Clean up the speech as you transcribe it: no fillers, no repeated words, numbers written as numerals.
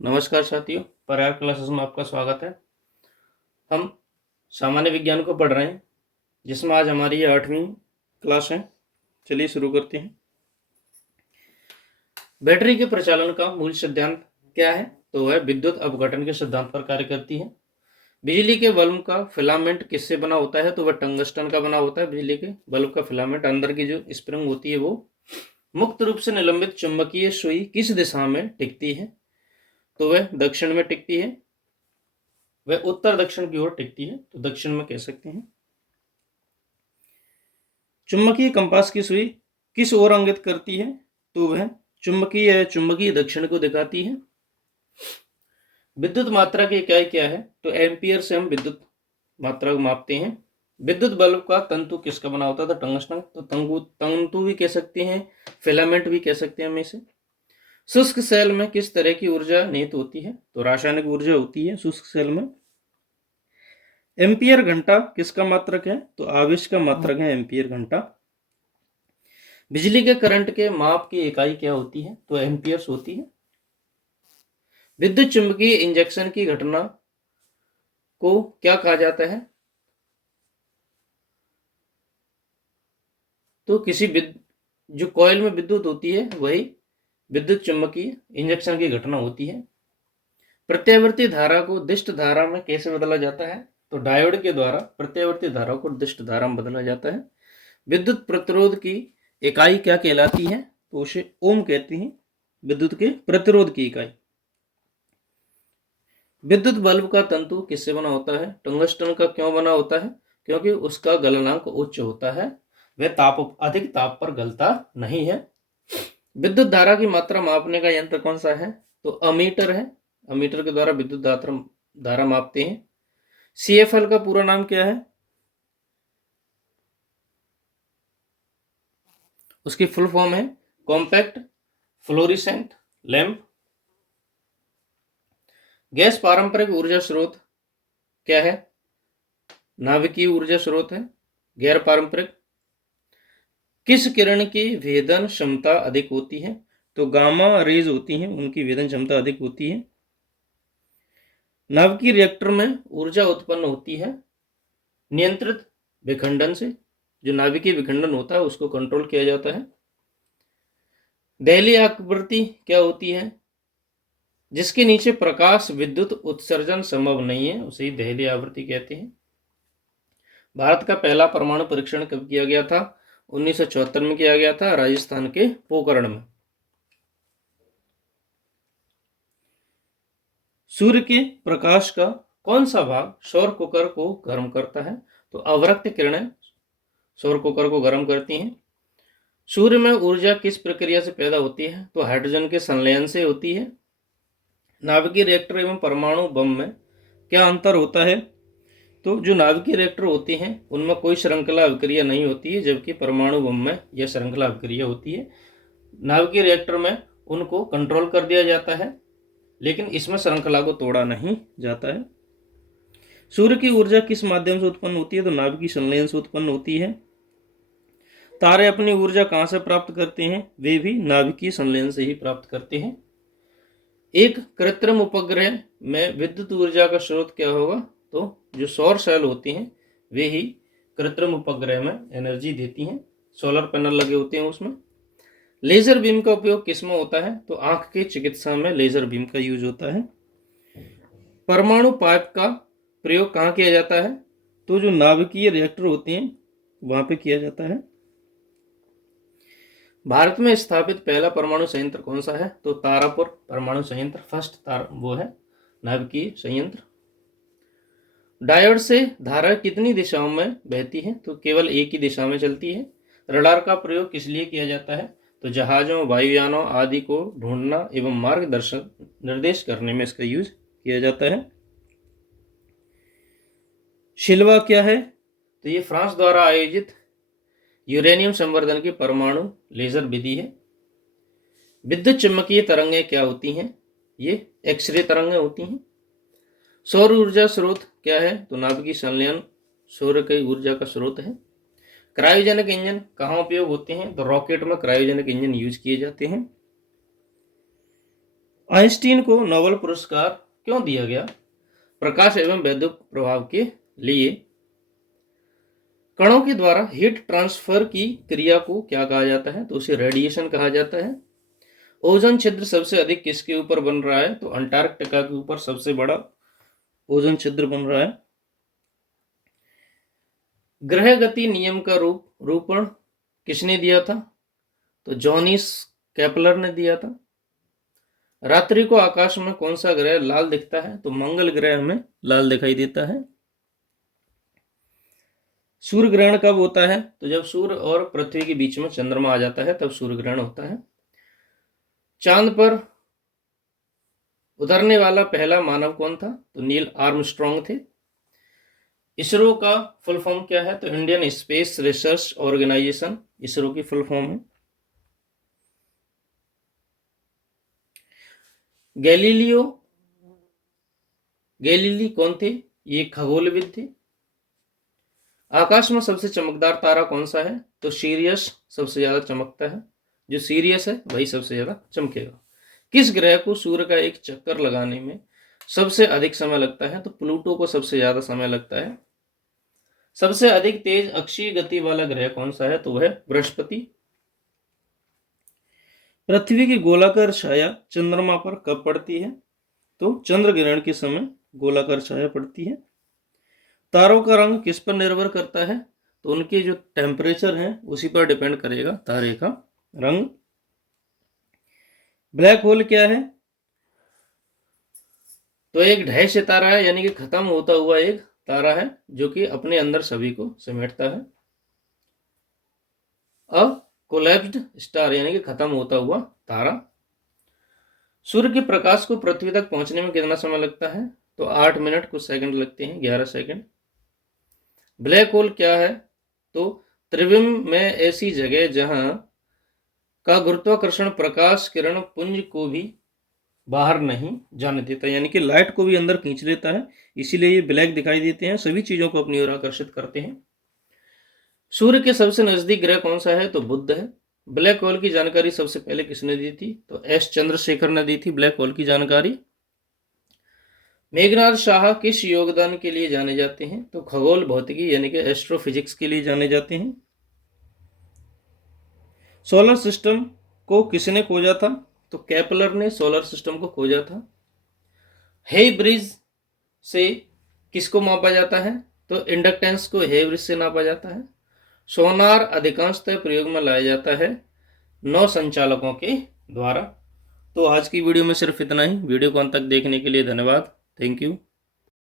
नमस्कार साथियों, पर्याप्त क्लासेस में आपका स्वागत है। हम सामान्य विज्ञान को पढ़ रहे हैं, जिसमें आज हमारी ये 8वीं क्लास है। चलिए शुरू करते हैं। बैटरी के प्रचालन का मूल सिद्धांत क्या है? तो वह विद्युत अपघटन के सिद्धांत पर कार्य करती है। बिजली के बल्ब का फिलामेंट किससे बना होता है? तो वह टंगस्टन का बना होता है। बिजली के बल्ब का फिलामेंट, अंदर की जो स्प्रिंग होती है वो मुक्त रूप से निलंबित चुंबकीय सुई किस दिशा में टिकती है? तो वह दक्षिण में टिकती है। वह उत्तर दक्षिण की ओर टिकती है, तो दक्षिण में कह सकते हैं। चुंबकीय कंपास की सुई किस ओर इंगित करती है? तो वह चुंबकीय दक्षिण को दिखाती है। विद्युत मात्रा की इकाई क्या है? तो एम्पियर से हम विद्युत मात्रा को मापते हैं। विद्युत बल्ब का तंतु किसका बना होता था? टंगस्टन। तो तंतु भी कह सकते हैं, फिलामेंट भी कह सकते हैं हम इसे। शुष्क सेल में किस तरह की ऊर्जा निहित होती है? तो रासायनिक ऊर्जा होती है शुष्क सेल में। एम्पियर घंटा किसका मात्रक है? तो आवेश का मात्रक है एम्पियर घंटा। बिजली के करंट के माप की इकाई क्या होती है? तो एम्पियर्स होती है। विद्युत चुंबकीय इंजेक्शन की घटना को क्या कहा जाता है? तो जो कॉइल में विद्युत होती है वही विद्युत चुंबकीय इंजेक्शन की घटना होती है। प्रत्यावर्ती धारा को दिष्ट धारा में कैसे बदला जाता है? तो डायोड के द्वारा प्रत्यावर्ती धारा को दिष्ट धारा में बदला जाता है। विद्युत प्रतिरोध की इकाई क्या कहलाती है? तो उसे ओम कहते हैं, विद्युत के प्रतिरोध की इकाई। विद्युत बल्ब का तंतु किससे बना होता है? टंगस्टन का क्यों बना होता है? क्योंकि उसका गलनांक उच्च होता है, वह अधिक ताप पर गलता नहीं है। विद्युत धारा की मात्रा मापने का यंत्र कौन सा है? तो अमीटर है। अमीटर के द्वारा विद्युत धारा मापते हैं। सीएफएल का पूरा नाम क्या है? उसकी फुल फॉर्म है कॉम्पैक्ट फ्लोरिसेंट लैंप। गैस पारंपरिक ऊर्जा स्रोत क्या है? नाभिकीय ऊर्जा स्रोत है। गैर पारंपरिक किस किरण की भेदन क्षमता अधिक होती है? तो गामा रेज होती हैं, उनकी भेदन क्षमता अधिक होती है। नाभिकीय रिएक्टर में ऊर्जा उत्पन्न होती है नियंत्रित विखंडन से। जो नाभिकीय विखंडन होता है उसको कंट्रोल किया जाता है। दहलीय आवृत्ति क्या होती है? जिसके नीचे प्रकाश विद्युत उत्सर्जन संभव नहीं है, उसे ही दहलीय आवृत्ति कहते हैं। भारत का पहला परमाणु परीक्षण कब किया गया था? 1974 में किया गया था, राजस्थान के पोखरण में। सूर्य के प्रकाश का कौन सा भाग सौर कुकर को गर्म करता है? तो अवरक्त किरणें सौर कुकर को गर्म करती हैं। सूर्य में ऊर्जा किस प्रक्रिया से पैदा होती है? तो हाइड्रोजन के संलयन से होती है। नाभिकीय रिएक्टर एवं परमाणु बम में क्या अंतर होता है? तो जो नाभिकीय रिएक्टर होते हैं उनमें कोई श्रृंखला अभिक्रिया नहीं होती है, जबकि परमाणु बम में यह श्रृंखला अभिक्रिया होती है। नाभिकीय रिएक्टर में उनको कंट्रोल कर दिया जाता है, लेकिन इसमें श्रृंखला को तोड़ा नहीं जाता है। सूर्य की ऊर्जा किस माध्यम से उत्पन्न होती है? तो नाभिकीय संलयन से उत्पन्न होती है। तारे अपनी ऊर्जा कहाँ से प्राप्त करते हैं? वे भी नाभिकीय संलयन से ही प्राप्त करते हैं। एक कृत्रिम उपग्रह में विद्युत ऊर्जा का स्रोत क्या होगा? तो जो सौर सेल होती हैं वे ही कृत्रिम उपग्रह में एनर्जी देती हैं। सोलर पैनल लगे होते हैं उसमें। लेजर बीम का उपयोग किस में होता है? तो आंख की चिकित्सा में लेजर बीम का यूज होता है। परमाणु पाइप का प्रयोग कहाँ किया जाता है? तो जो नाभिकीय रिएक्टर होते हैं वहां पे किया जाता है। भारत में स्थापित पहला परमाणु संयंत्र कौन सा है? तो तारापुर परमाणु संयंत्र वो है नाभिकीय संयंत्र। डायोड से धारा कितनी दिशाओं में बहती है? तो केवल एक ही दिशा में चलती है। रडार का प्रयोग किस लिए किया जाता है? तो जहाजों, वायुयानों आदि को ढूंढना एवं मार्गदर्शन निर्देश करने में इसका यूज किया जाता है। शिल्वा क्या है? तो ये फ्रांस द्वारा आयोजित यूरेनियम संवर्धन की परमाणु लेजर विधि है। विद्युत चुम्बकीय तरंगें क्या होती हैं? ये एक्सरे तरंगें होती हैं। सौर ऊर्जा स्रोत क्या है? तो नाभिकीय संलयन सौर की ऊर्जा का स्रोत है। क्रायोजेनिक इंजन कहाँ उपयोग होते हैं? तो रॉकेट में क्रायोजेनिक इंजन यूज किए जाते हैं। आइंस्टीन को नोबेल पुरस्कार क्यों दिया गया? प्रकाश एवं वैद्युत प्रभाव के लिए। कणों के द्वारा हीट ट्रांसफर की क्रिया को क्या कहा जाता है? तो उसे रेडिएशन कहा जाता है। ओजोन छिद्र सबसे अधिक किसके ऊपर बन रहा है? तो अंटार्कटिका के ऊपर सबसे बड़ा ओजोन छिद्र बन रहा है। ग्रह गति नियम का रूपण किसने दिया था? तो जोहानिस केपलर ने दिया था। रात्रि को आकाश में कौन सा ग्रह लाल दिखता है? तो मंगल ग्रह हमें लाल दिखाई देता है। सूर्य ग्रहण कब होता है? तो जब सूर्य और पृथ्वी के बीच में चंद्रमा आ जाता है तब सूर्य ग्रहण होता है। चांद पर उतरने वाला पहला मानव कौन था? तो नील आर्मस्ट्रॉन्ग थे। इसरो का फुल फॉर्म क्या है? तो Indian Space Research Organisation ISRO की फुल फॉर्म है। गैलीली कौन थे? ये खगोलविद थे। आकाश में सबसे चमकदार तारा कौन सा है? तो सीरियस सबसे ज्यादा चमकता है। जो सीरियस है वही सबसे ज्यादा चमकेगा। किस ग्रह को सूर्य का एक चक्कर लगाने में सबसे अधिक समय लगता है? तो प्लूटो को सबसे ज्यादा समय लगता है। सबसे अधिक तेज अक्षीय गति वाला ग्रह कौन सा है? तो वह बृहस्पति। पृथ्वी की गोलाकार छाया चंद्रमा पर कब पड़ती है? तो चंद्र ग्रहण के समय गोलाकार छाया पड़ती है। तारों का रंग किस पर निर्भर करता है? तो उनके जो टेम्परेचर है उसी पर डिपेंड करेगा तारे का रंग। ब्लैक होल क्या है? तो एक ढह सितारा है, यानी कि खत्म होता हुआ एक तारा है जो कि अपने अंदर सभी को समेटता है। अ कोलैप्स्ड स्टार यानी कि खत्म होता हुआ तारा। सूर्य के प्रकाश को पृथ्वी तक पहुंचने में कितना समय लगता है? तो 8 मिनट कुछ सेकंड लगते हैं, 11 सेकंड। ब्लैक होल क्या है? तो त्रिविम में ऐसी जगह जहां का गुरुत्वाकर्षण प्रकाश किरण पुंज को भी बाहर नहीं जाने देता, यानी कि लाइट को भी अंदर खींच लेता है, इसीलिए ये ब्लैक दिखाई देते हैं, सभी चीजों को अपनी ओर आकर्षित करते हैं। सूर्य के सबसे नजदीक ग्रह कौन सा है? तो बुध है। ब्लैक होल की जानकारी सबसे पहले किसने दी थी? तो एस चंद्रशेखर ने दी थी ब्लैक होल की जानकारी। मेघनाथ शाह किस योगदान के लिए जाने जाते हैं? तो खगोल भौतिकी यानी कि एस्ट्रोफिजिक्स के लिए जाने जाते हैं। सोलर सिस्टम को किसने खोजा था? तो केपलर ने सोलर सिस्टम को खोजा था। हे ब्रिज से किसको मापा जाता है? तो इंडक्टेंस को हे ब्रिज से नापा जाता है। सोनार अधिकांशतः प्रयोग में लाया जाता है 9 संचालकों के द्वारा। तो आज की वीडियो में सिर्फ इतना ही। वीडियो को अंत तक देखने के लिए धन्यवाद। Thank you.